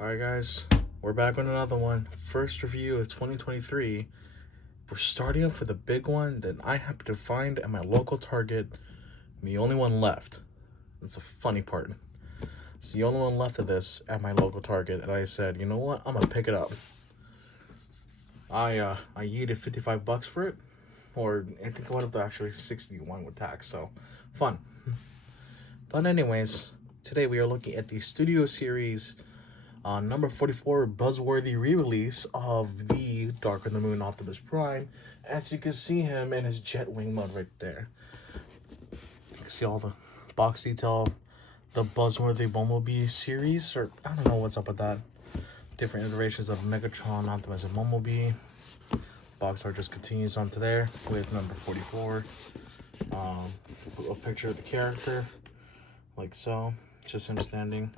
Alright guys, we're back with another one. First review of 2023. We're starting off with a big one that I happen to find at my local Target. I'm the only one left. That's the funny part. It's the only one left of this at my local Target, and I said, you know what, I'm gonna pick it up. I yeeted $55 for it, or I think it went up to actually 61 with tax, so fun. But anyways, today we are looking at the Studio Series number 44 Buzzworthy re-release of the Dark of the Moon Optimus Prime. As you can see him in his jet wing mode right there. You can see all the box detail, the Buzzworthy Bumblebee series, or I don't know what's up with that. Different iterations of Megatron, Optimus, and Bumblebee. Box art just continues on to there with number 44. A picture of the character, like so. Just him standing.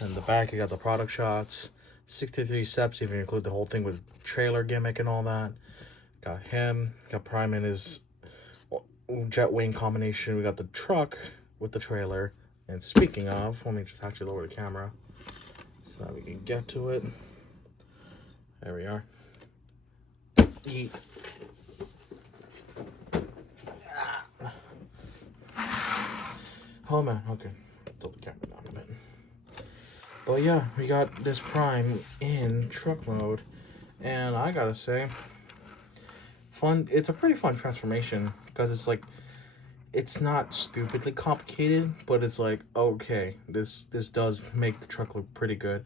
In the back, you got the product shots, 63 steps, if you include the whole thing with trailer gimmick and all that. Got him, got Prime in his jet wing combination. We got the truck with the trailer. And speaking of, let me just actually lower the camera so that we can get to it. There we are. Yeet. Oh man, okay. Tilt the camera down a bit. But yeah, we got this Prime in truck mode, and I gotta say, fun. It's a pretty fun transformation because it's like, it's not stupidly complicated, but it's like, okay, this does make the truck look pretty good.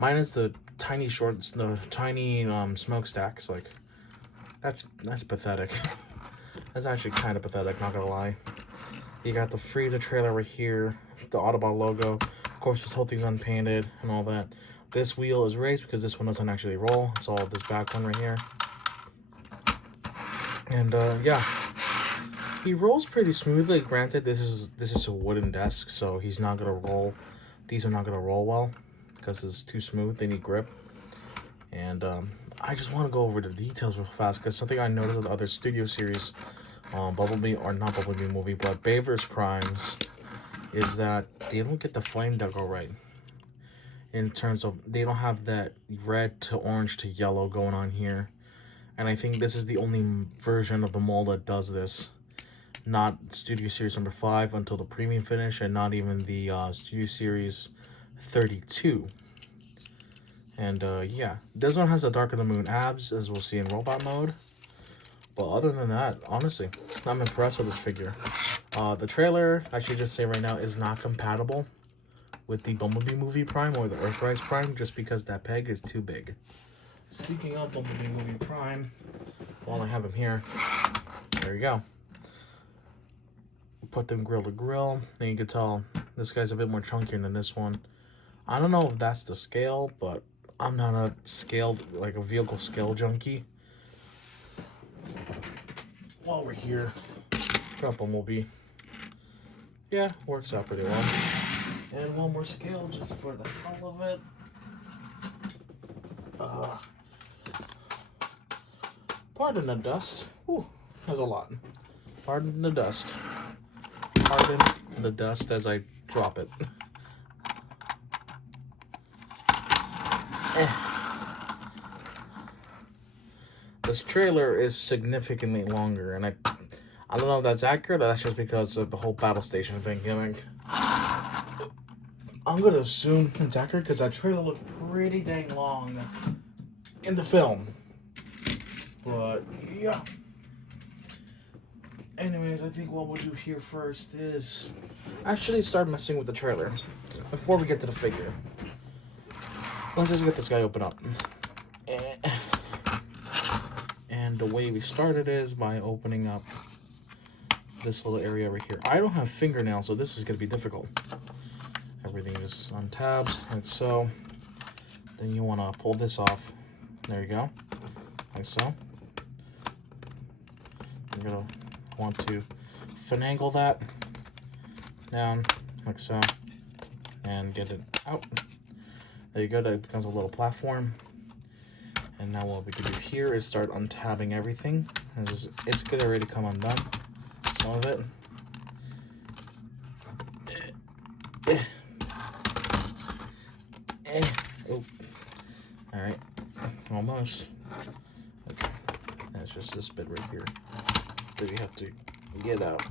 Minus the tiny shorts, the tiny smokestacks. Like, that's pathetic. That's actually kind of pathetic, not gonna lie. You got the freezer trailer right here, the Autobot logo. Of course, this whole thing's unpainted and all that. This wheel is raised because this one doesn't actually roll. It's all this back one right here. And yeah, he rolls pretty smoothly. Granted, this is a wooden desk, so he's not gonna roll. These are not gonna roll well because it's too smooth. They need grip. And I just want to go over the details real fast because something I noticed with the other Studio Series, Bumblebee, or not Bumblebee movie, but Bayverse Primes, is that they don't get the flame deco right. In terms of, they don't have that red to orange to yellow going on here. And I think this is the only version of the mold that does this. Not Studio Series number 5 until the premium finish, and not even the Studio Series 32. And yeah, this one has the Dark of the Moon abs, as we'll see in robot mode. But other than that, honestly, I'm impressed with this figure. The trailer, I should just say right now, is not compatible with the Bumblebee movie Prime or the Earthrise Prime, just because that peg is too big. Speaking of Bumblebee movie Prime, while I have him here, there you go. Put them grill to grill, then you can tell this guy's a bit more chunkier than this one. I don't know if that's the scale, but I'm not a scaled, like a vehicle scale junkie. While we're here, drop Bumblebee. Yeah, works out pretty well. And one more scale just for the hell of it. Pardon the dust. Ooh, there's a lot. Pardon the dust. Pardon the dust as I drop it. This trailer is significantly longer, and I don't know if that's accurate, or that's just because of the whole battle station thing gimmick. I'm gonna assume it's accurate because that trailer looked pretty dang long in the film. But yeah. Anyways, I think what we'll do here first is actually start messing with the trailer before we get to the figure. Let's just get this guy open up. And the way we started is by opening up this little area right here. I don't have fingernails, so this is going to be difficult. Everything is untabbed, like so. Then you want to pull this off. There you go, like so. You're going to want to finagle that down, like so, and get it out. There you go, that becomes a little platform. And now what we can do here is start untabbing everything. It's good already come undone, some of it. Oh, all right, almost. Okay, that's just this bit right here that we have to get out.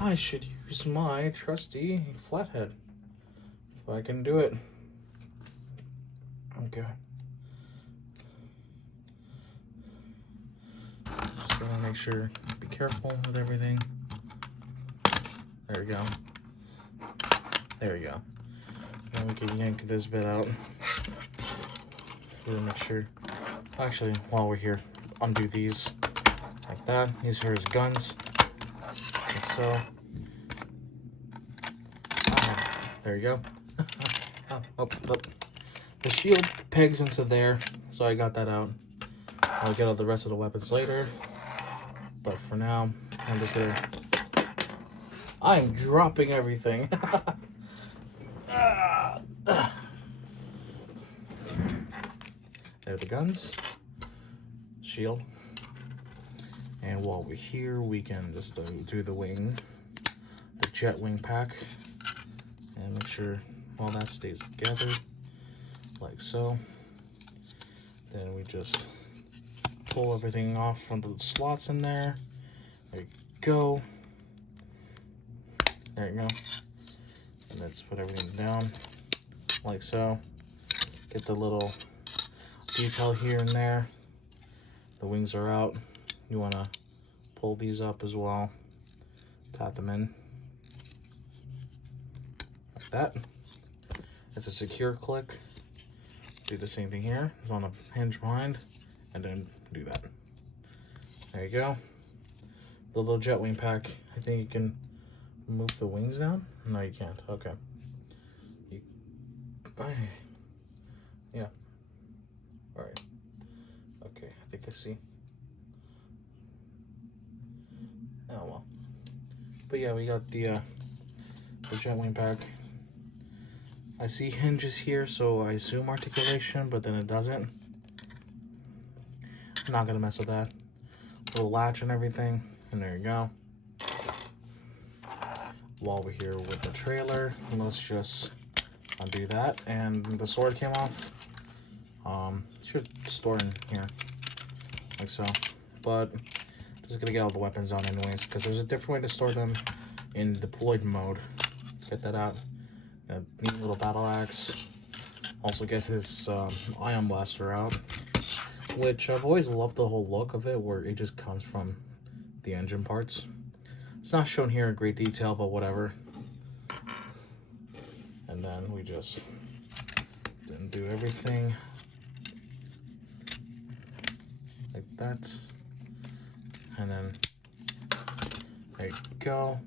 I should use my trusty flathead if I can do it. Okay. Just gotta make sure, be careful with everything. There we go. There we go. Now we can yank this bit out. So make sure. Actually, while we're here, undo these like that. These are his guns. Like so. There you go. Oh. The shield pegs into there, so I got that out. I'll get all the rest of the weapons later. But for now, I'm just gonna... I'm dropping everything. There are the guns. Shield. And while we're here, we can just do the wing. The jet wing pack. And make sure all that stays together. Like so. Then we just pull everything off from the slots in there. There you go. There you go. And then just put everything down like so. Get the little detail here and there. The wings are out. You want to pull these up as well. Tap them in. Like that. It's a secure click. Do the same thing here. It's on a hinge behind. And then do that. There you go. The little jet wing pack. I think you can move the wings down. No, you can't. Okay. Yeah. All right. Okay. I think I see. Oh well. But yeah, we got the jet wing pack. I see hinges here, so I assume articulation, but then it doesn't. I'm not gonna mess with that. Little latch and everything, and there you go. While we're here with the trailer, let's just undo that. And the sword came off. Should store in here, like so. But just gonna get all the weapons on anyways, because there's a different way to store them in deployed mode. Get that out. A neat little battle axe. Also get his ion blaster out, which I've always loved the whole look of it, where it just comes from the engine parts. It's not shown here in great detail, but whatever. And then we just didn't do everything like that. And then there you go.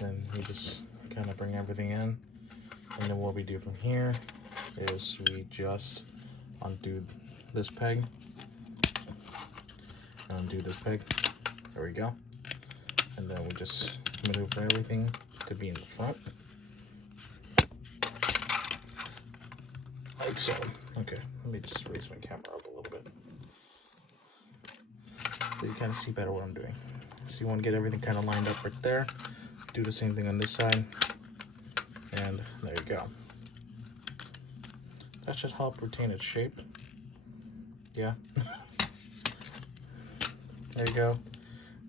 Then we just kind of bring everything in. And then what we do from here is we just undo this peg. Undo this peg. There we go. And then we just maneuver everything to be in the front. Like so. Okay, let me just raise my camera up a little bit, so you kind of see better what I'm doing. So you want to get everything kind of lined up right there. Do the same thing on this side. And there you go. That should help retain its shape. Yeah. There you go.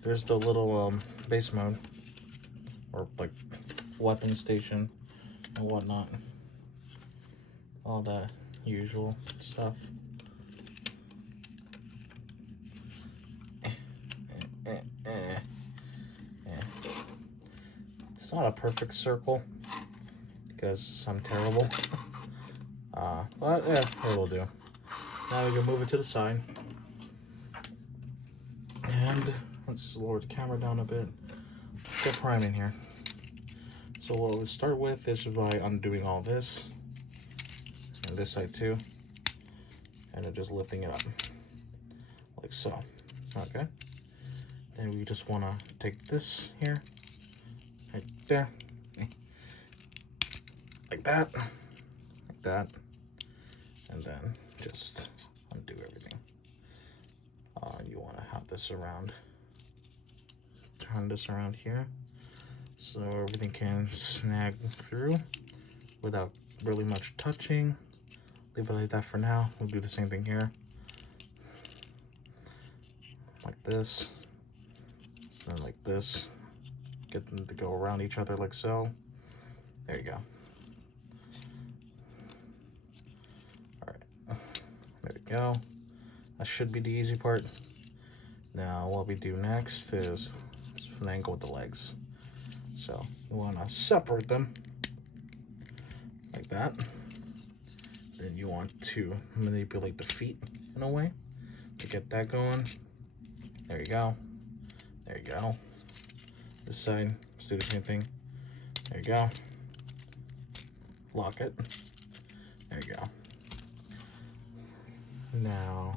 There's the little base mode, or like weapon station and whatnot. All that usual stuff. It's not a perfect circle because I'm terrible. But yeah, it'll do. Now we can move it to the side. And let's lower the camera down a bit. Let's get priming here. So what we'll start with is by undoing all this. And this side too. And then just lifting it up. Like so. Okay. Then we just want to take this here. Right there. Like that. Like that. And then just undo everything. You want to have this around. Turn this around here, so everything can snag through. without really much touching. Leave it like that for now. We'll do the same thing here. Like this. And like this. Get them to go around each other like so. There you go. Alright. There we go. That should be the easy part. Now what we do next is finagle with the legs. So you want to separate them like that. Then you want to manipulate the feet in a way to get that going. There you go. There you go. This side, let's do the same thing. There you go. Lock it. There you go. Now,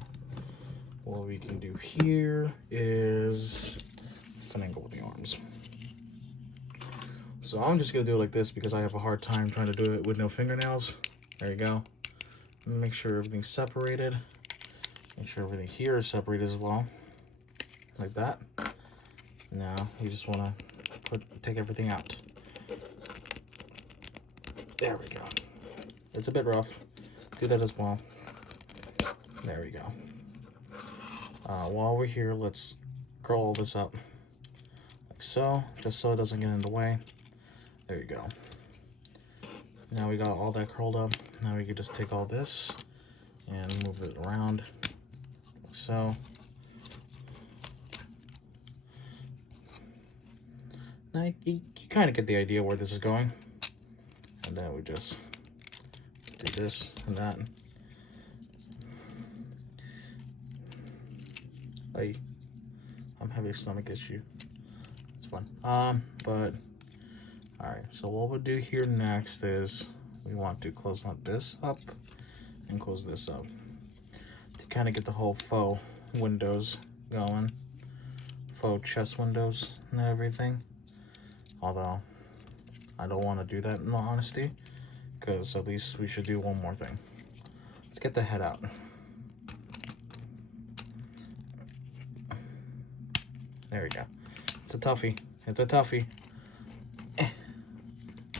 what we can do here is finagle with the arms. So I'm just gonna do it like this because I have a hard time trying to do it with no fingernails. There you go. Make sure everything's separated. Make sure everything here is separated as well. Like that. Now you just wanna take everything out. There we go. It's a bit rough. Do that as well. There we go. While we're here, let's curl all this up like so, just so it doesn't get in the way. There you go. Now we got all that curled up. Now we can just take all this and move it around like so. Now you kind of get the idea where this is going. And then we just do this and that. I'm having a stomach issue. It's fun. But alright, so what we'll do here next is we want to close this up and close this up to kind of get the whole faux windows going, faux chest windows and everything. Although I don't want to do that in all honesty, because at least we should do one more thing. Let's get the head out. There we go. It's a toughie. It's a toughie.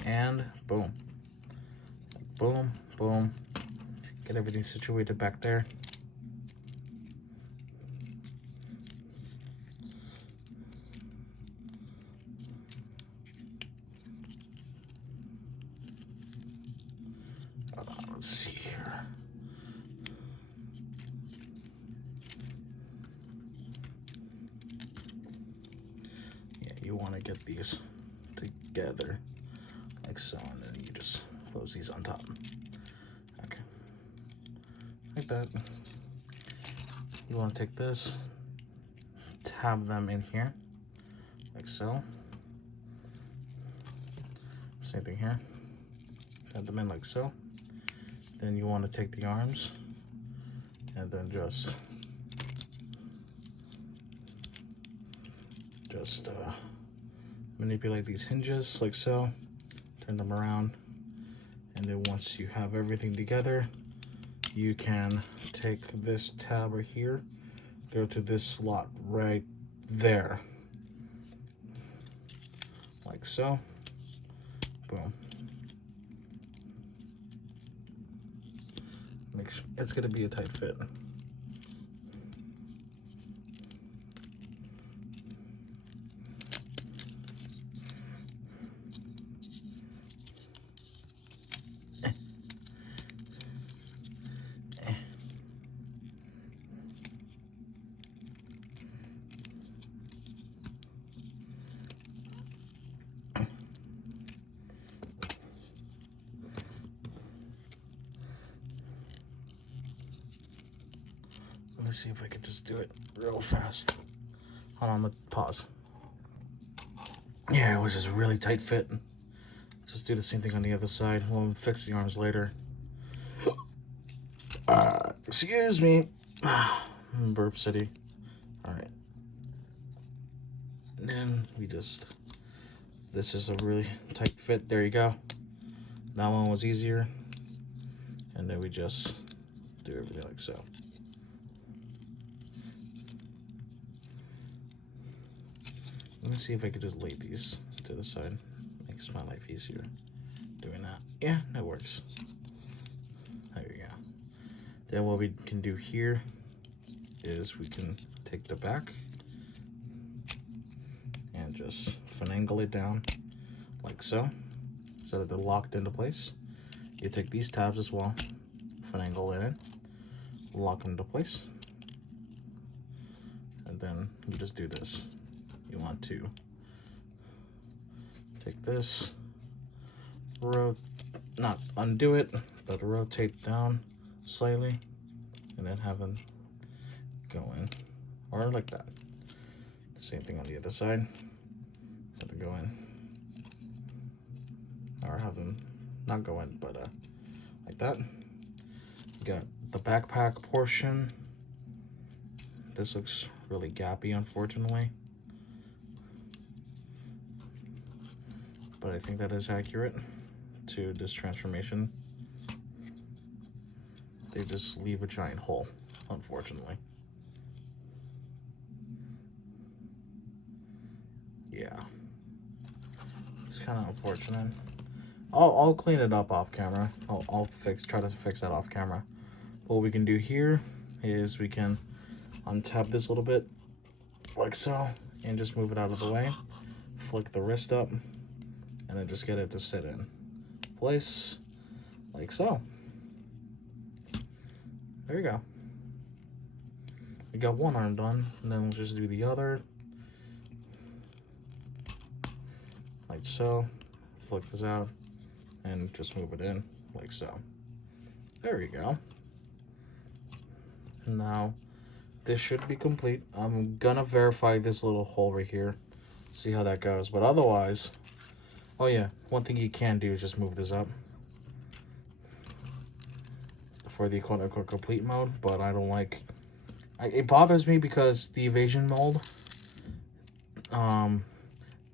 And boom. Boom, boom. Get everything situated back there. Let's see here. Yeah, you want to get these together like so, and then you just close these on top. Okay, like that. You want to take this, tab them in here like so. Same thing here. Tab them in like so. Then you want to take the arms and then just manipulate these hinges like so. Turn them around, and then once you have everything together, you can take this tab right here, go to this slot right there, like so. Boom. Make sure it's gonna be a tight fit. Let me see if I can just do it real fast. Hold on, let's pause. Yeah, it was just a really tight fit. Just do the same thing on the other side. We'll fix the arms later. Excuse me. Burp City. Alright. And then we just... This is a really tight fit. There you go. That one was easier. And then we just do everything like so. Let me see if I could just lay these to the side. Makes my life easier. doing that. Yeah, that works. There you go. Then what we can do here is we can take the back and just finagle it down like so, so that they're locked into place. You take these tabs as well, finagle it in, lock them into place, and then you just do this. You want to take this, not undo it, but rotate down slightly, and then have them go in, or like that. Same thing on the other side. Have them go in, or have them not go in, but like that. You got the backpack portion. This looks really gappy, unfortunately, but I think that is accurate to this transformation. They just leave a giant hole, unfortunately. Yeah, it's kind of unfortunate. I'll clean it up off camera. I'll try to fix that off camera. What we can do here is we can untap this a little bit, like so, and just move it out of the way. Flick the wrist up, and then just get it to sit in place, like so. There you go. We got one arm done, and then we'll just do the other. Like so. Flick this out, and just move it in, like so. There we go. Now, this should be complete. I'm gonna verify this little hole right here, see how that goes. But otherwise, oh yeah, one thing you can do is just move this up for the quote-unquote complete mode, but I don't like, it bothers me because the evasion mode,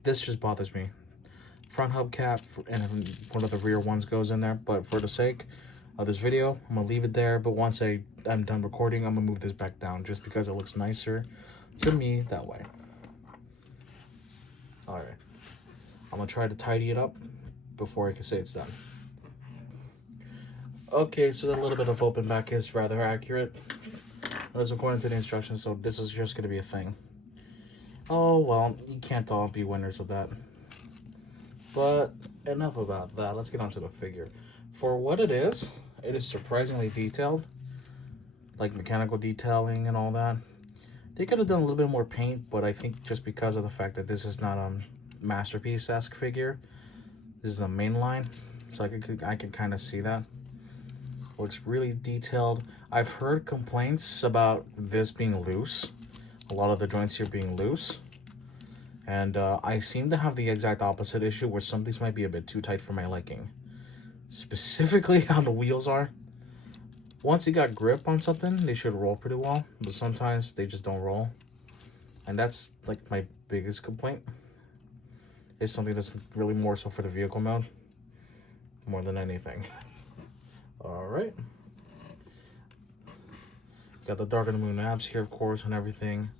this just bothers me. Front hubcap and one of the rear ones goes in there, but for the sake of this video, I'm gonna leave it there. But once I'm done recording, I'm gonna move this back down just because it looks nicer to me that way. All right, I'm gonna try to tidy it up before I can say it's done. Okay, so a little bit of open back is rather accurate. That's according to the instructions, so this is just gonna be a thing. Oh well, you can't all be winners with that. But enough about that. Let's get onto the figure. For what it is surprisingly detailed, like mechanical detailing and all that. They could have done a little bit more paint, but I think just because of the fact that this is not a masterpiece-esque figure, this is a mainline, so I can kind of see that. Looks really detailed. I've heard complaints about this being loose, a lot of the joints here being loose, and I seem to have the exact opposite issue where some things might be a bit too tight for my liking. Specifically how the wheels are. Once you got grip on something, they should roll pretty well, but sometimes they just don't roll. And that's like my biggest complaint. It's something that's really more so for the vehicle mode, more than anything. All right. Got the Dark of the Moon abs here, of course, and everything.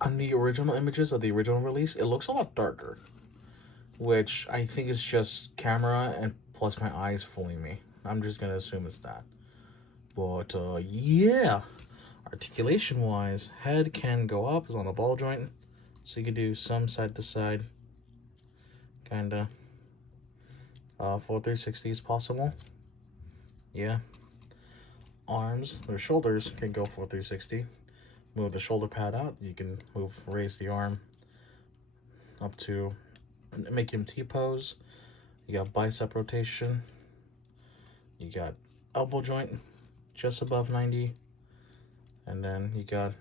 On the original images of the original release, it looks a lot darker, which I think is just camera and plus my eyes fooling me. I'm just gonna assume it's that. But yeah, articulation-wise, head can go up, is on a ball joint, so you can do some side to side, kinda. Full 360 is possible. Yeah. Arms or shoulders can go full 360. Move the shoulder pad out. You can raise the arm up to make him T-pose. You got bicep rotation. You got elbow joint just above 90. And then you got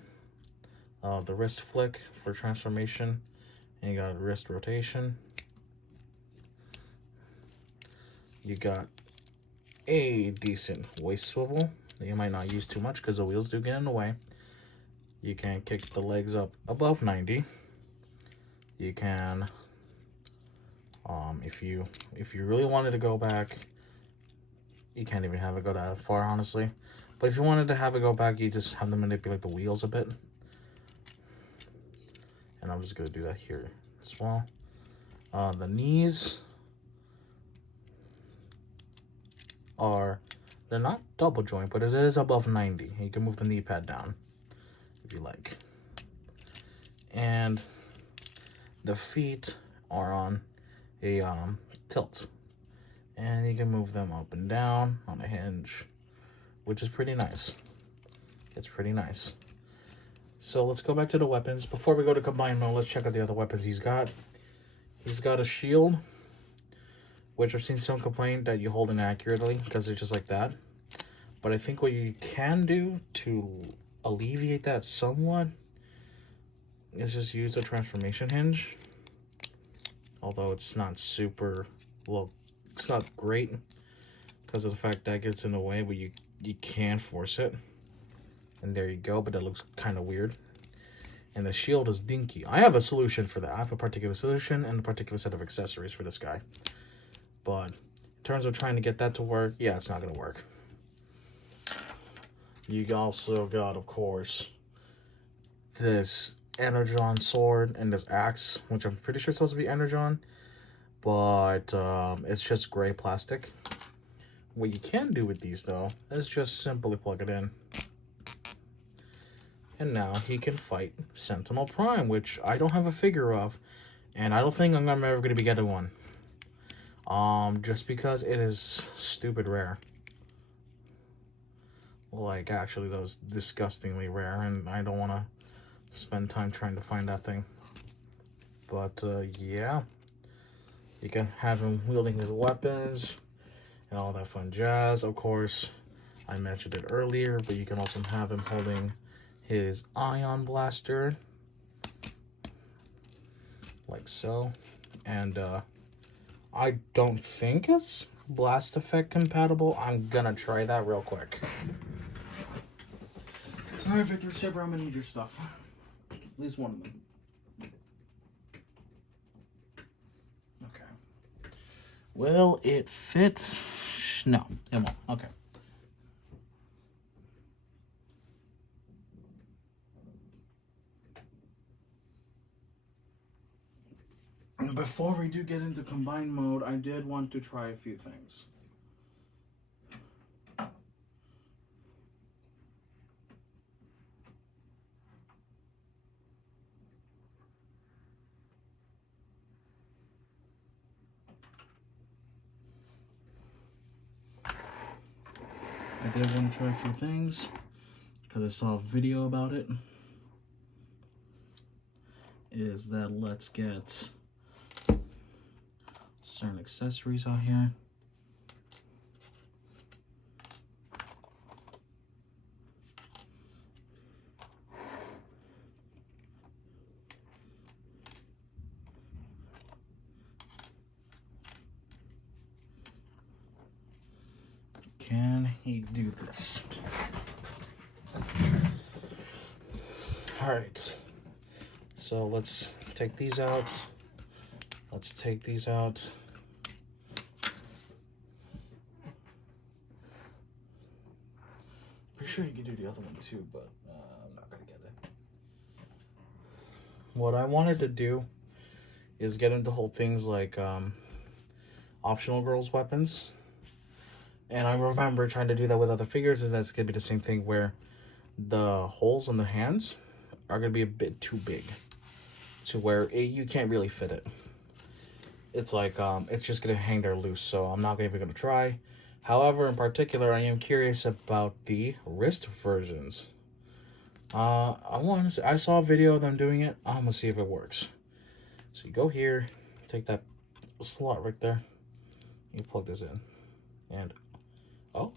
the wrist flick for transformation. And you got wrist rotation. You got a decent waist swivel that you might not use too much because the wheels do get in the way. You can kick the legs up above 90. You can, if you really wanted to go back, you can't even have it go that far, honestly. But if you wanted to have it go back, you just have to manipulate the wheels a bit. And I'm just gonna do that here as well. The knees, are, they're not double joint, but it is above 90. You can move the knee pad down if you like. And the feet are on a tilt. And you can move them up and down on a hinge, which is pretty nice. It's pretty nice. So let's go back to the weapons. Before we go to combine mode, let's check out the other weapons he's got. He's got a shield, which I've seen some complain that you hold inaccurately because it's just like that. But I think what you can do to alleviate that somewhat is just use a transformation hinge. Although it's not super, well, it's not great because of the fact that gets in the way, but you can force it. And there you go, but that looks kind of weird. And the shield is dinky. I have a solution for that. I have a particular solution and a particular set of accessories for this guy. But in terms of trying to get that to work, yeah, it's not going to work. You also got, of course, this Energon sword and this axe, which I'm pretty sure is supposed to be Energon. But it's just gray plastic. What you can do with these, though, is just simply plug it in. And now he can fight Sentinel Prime, which I don't have a figure of. And I don't think I'm ever going to be getting one. Just because it is stupid rare. Like, actually, that was disgustingly rare. And I don't want to spend time trying to find that thing. But, yeah. You can have him wielding his weapons and all that fun jazz. Of course, I mentioned it earlier, but you can also have him holding his ion blaster like so. And I don't think it's blast effect compatible. I'm gonna try that real quick. All right, Victor Saber, I'm gonna need your stuff. At least one of them. Okay. Will it fit? No, it won't. Okay. Before we do get into combine mode, I did want to try a few things. I did want to try a few things because I saw a video about it. Is that let's get certain accessories out here. Can he do this? All right. So let's take these out. Let's take these out. Pretty sure you can do the other one too, but I'm not gonna get it. What I wanted to do is get into whole things like optional girls' weapons. And I remember trying to do that with other figures, is that's gonna be the same thing where the holes on the hands are gonna be a bit too big to where you can't really fit it. It's like it's just gonna hang there loose, so I'm not even gonna try. However, in particular, I am curious about the wrist versions. I saw a video of them doing it. I'm gonna see if it works. So you go here, take that slot right there, you plug this in, and oh,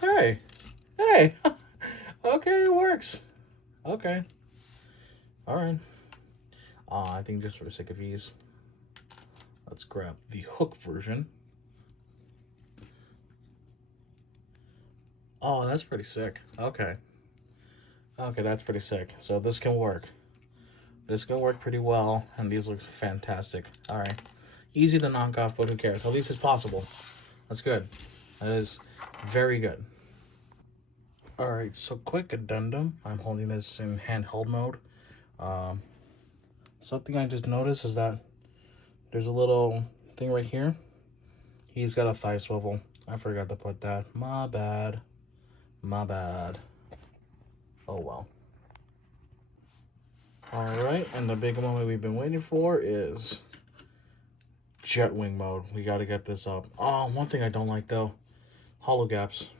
hey, okay, it works. Okay, all right. I think just for the sake of ease, let's grab the hook version. Oh, that's pretty sick. Okay. Okay, that's pretty sick. So this can work. This can work pretty well, and these look fantastic. All right. Easy to knock off, but who cares? At least it's possible. That's good. That is very good. All right, so quick addendum. I'm holding this in handheld mode. Something I just noticed is that there's a little thing right here. He's got a thigh swivel. I forgot to put that. My bad. My bad. Oh well. Alright, and the big moment we've been waiting for is Jetwing mode. We gotta get this up. Oh, one thing I don't like though. Hollow gaps.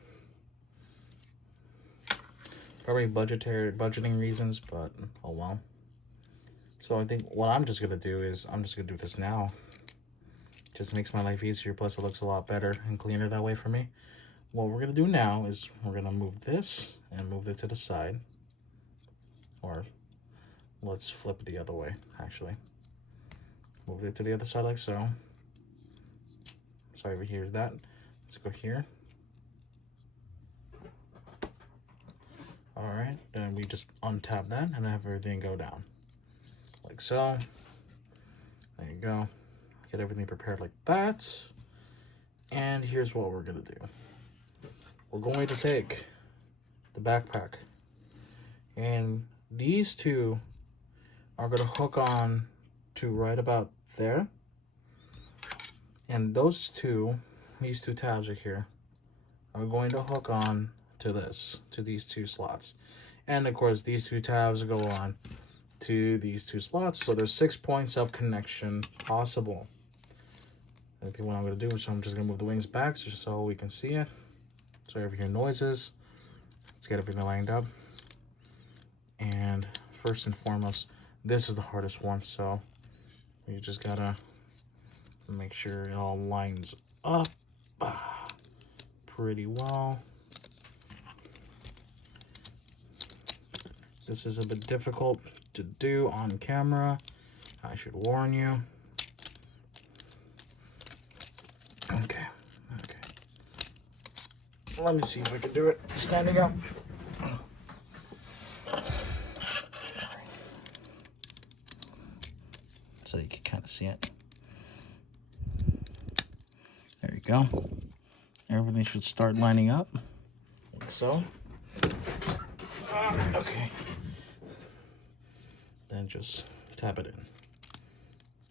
Probably budgeting reasons, but oh well. So I think what I'm just gonna do is I'm just gonna do this now. Just makes my life easier, plus it looks a lot better and cleaner that way for me. What we're gonna do now is we're gonna move this and move it to the side. Or let's flip it the other way, actually. Move it to the other side like so. Sorry, over here is that. Let's go here. Alright, then we just untap that and have everything go down. Like so. There you go. Get everything prepared like that. And here's what we're gonna do. We're going to take the backpack. And these two are gonna hook on to right about there. And those two, these two tabs are here, are going to hook on to this, to these two slots. And of course, these two tabs go on to these two slots. So there's 6 points of connection possible. I think what I'm going to do is I'm just going to move the wings back just so we can see it. So you ever hear noises, let's get everything lined up. And first and foremost, this is the hardest one. So you just got to make sure it all lines up pretty well. This is a bit difficult to do on camera, I should warn you. Okay. Let me see if I can do it standing up. So you can kind of see it. There you go. Everything should start lining up, like so. Okay. Then just tap it in.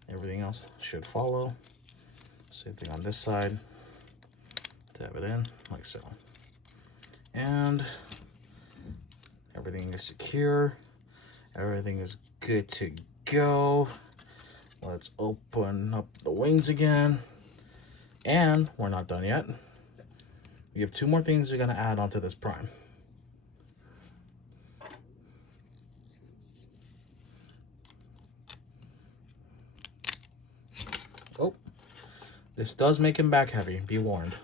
Everything else should follow. Same thing on this side. Tap it in, like so. And everything is secure. Everything is good to go. Let's open up the wings again. And we're not done yet. We have 2 more things we're gonna add onto this prime. Oh, this does make him back heavy, be warned.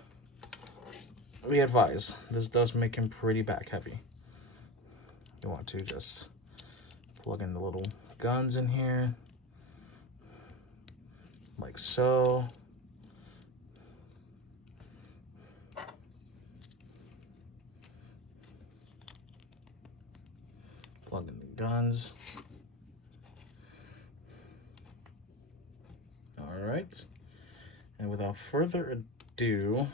We advise, this does make him pretty back heavy. You want to just plug in the little guns in here, like so. Plug in the guns. All right. And without further ado,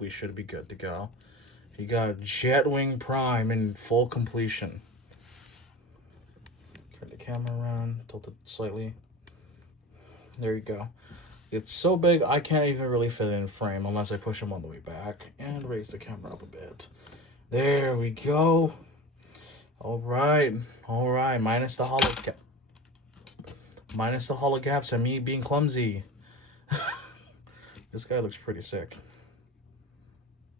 we should be good to go. You got Jetwing Prime in full completion. Turn the camera around, tilt it slightly. There you go. It's so big, I can't even really fit it in frame unless I push him all the way back and raise the camera up a bit. There we go. All right. Minus the hollow gaps and me being clumsy. This guy looks pretty sick.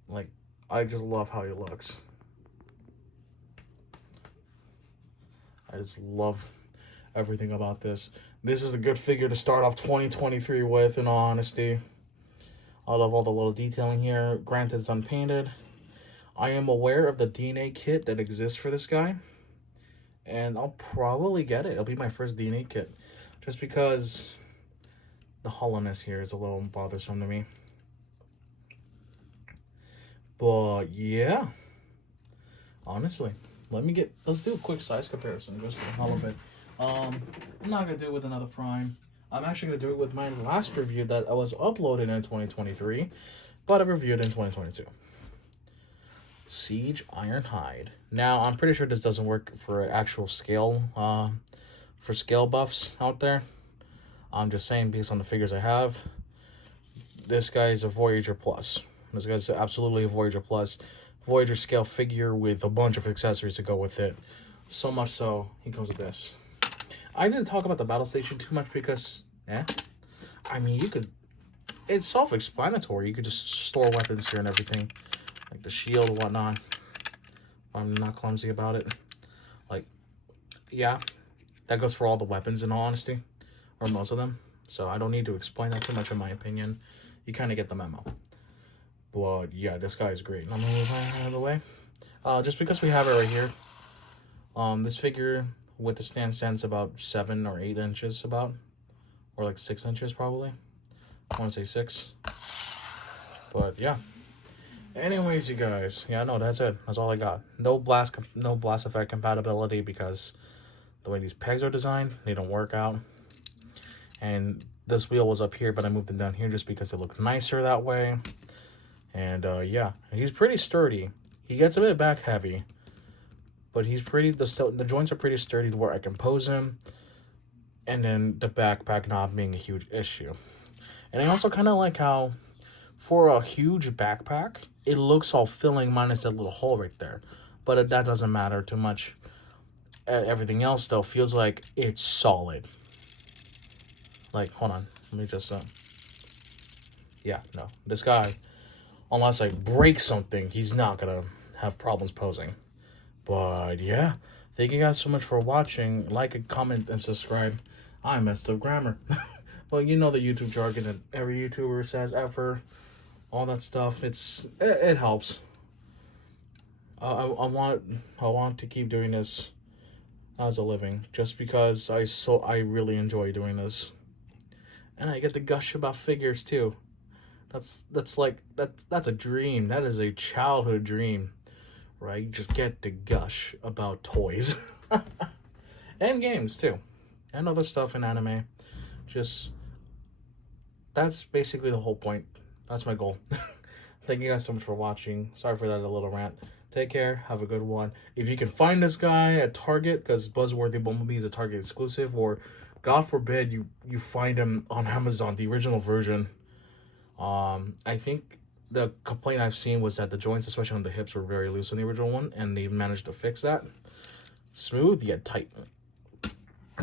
Like, I just love how he looks. I just love everything about this. This is a good figure to start off 2023 with, in all honesty. I love all the little detailing here. Granted, it's unpainted. I am aware of the DNA kit that exists for this guy. And I'll probably get it. It'll be my first DNA kit. Just because the hollowness here is a little bothersome to me. But yeah. Honestly. Let's do a quick size comparison just for the hell of it. I'm not going to do it with another Prime. I'm actually going to do it with my last review that I was uploaded in 2023, but I reviewed in 2022. Siege Ironhide. Now, I'm pretty sure this doesn't work for actual scale, for scale buffs out there. I'm just saying, based on the figures I have, this guy's a Voyager Plus. This guy's absolutely a Voyager Plus. Voyager scale figure with a bunch of accessories to go with it. So much so, he comes with this. I didn't talk about the battle station too much because, I mean, you could, it's self-explanatory. You could just store weapons here and everything. Like the shield and whatnot. I'm not clumsy about it. Like, yeah, that goes for all the weapons in all honesty. Or most of them. So I don't need to explain that too much in my opinion. You kind of get the memo. But yeah, this guy is great. I'm gonna move my out of the way. Just because we have it right here. This figure with the stand stands about 7 or 8 inches about. Or like 6 inches probably. I want to say 6. But yeah. Anyways, you guys. Yeah, no, that's it. That's all I got. No blast effect compatibility because the way these pegs are designed, they don't work out. And this wheel was up here, but I moved it down here just because it looked nicer that way. And yeah, he's pretty sturdy. He gets a bit back heavy, but he's pretty, the joints are pretty sturdy to where I can pose him. And then the backpack not being a huge issue. And I also kind of like how for a huge backpack, it looks all filling minus that little hole right there. But that doesn't matter too much. Everything else though feels like it's solid. Like, hold on. Let me just, yeah, no. This guy, unless I break something, he's not gonna have problems posing. But, yeah. Thank you guys so much for watching. Like, comment, and subscribe. I messed up grammar. Well, you know the YouTube jargon that every YouTuber says ever. All that stuff. It helps. I want to keep doing this as a living. Just because I really enjoy doing this. And I get to gush about figures too. That's a dream. That is a childhood dream, right? You just get to gush about toys and games too, and other stuff in anime. Just that's basically the whole point. That's my goal. Thank you guys so much for watching. Sorry for that little rant. Take care. Have a good one. If you can find this guy at Target, because Buzzworthy Bumblebee is a Target exclusive, or God forbid you find him on Amazon, the original version. I think the complaint I've seen was that the joints, especially on the hips, were very loose on the original one, and they managed to fix that. Smooth yet tight.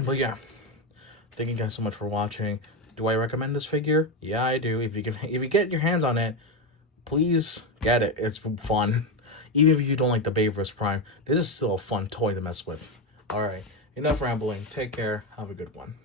But yeah, thank you guys so much for watching. Do I recommend this figure? Yeah, I do. If you get your hands on it, please get it. It's fun. Even if you don't like the Bayverse Prime, this is still a fun toy to mess with. All right. Enough rambling. Take care. Have a good one.